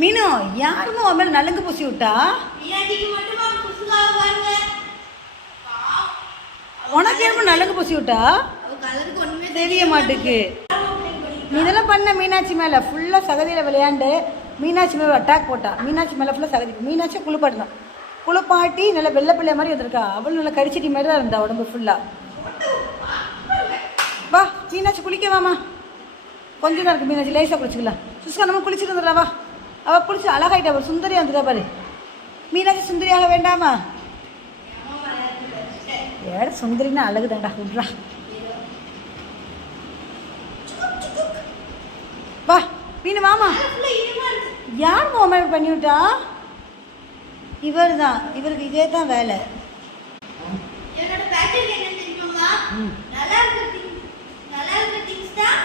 மீனு யாருமே உன் மேலே நலுங்கு பூசி விட்டா? உனக்கு யாருமே நலுங்கு பூசி விட்டா? தெரிய மாட்டுக்கு. நீ இதெல்லாம் பண்ண மீனாட்சி மேலே ஃபுல்லாக சகதியில் விளையாண்டு மீனாட்சி மேலே அட்டாக் போட்டா. மீனாட்சி மேலே ஃபுல்லாக சகதி. மீனாட்சி குளிப்பாட்டினான். குளிப்பாட்டி நல்லா வெள்ளை பிள்ளை மாதிரி வந்திருக்கா. அவள் நல்லா கடிச்சிட்டி மாதிரி தான் இருந்தா உடம்பு ஃபுல்லாக. வா மீனாட்சி குளிக்கவாமா. கொஞ்சம் தான் இருக்குது மீனாட்சி, லேசாக குளிச்சுக்கலாம். சுஸ்கா நம்ம குளிச்சுட்டு வந்துடா வா. அவள் குளிச்சு அழகாயிட்டா, ஒரு சுந்தரியாக வந்துட்டா பாரு. மீனாட்சி சுந்தரியாக வேண்டாமா? ஏட சுந்தரின்னா அழகு தாண்டா, விட்றா. வா மீனு வாமா. யார் மொபைல் பண்ணிவிட்டா? இவர் தான். இவருக்கு இதே தான் வேலை. என்னோட பேட்டரி என்ன தெரியுமா? நல்லா இருக்க திங்ஸ் தான்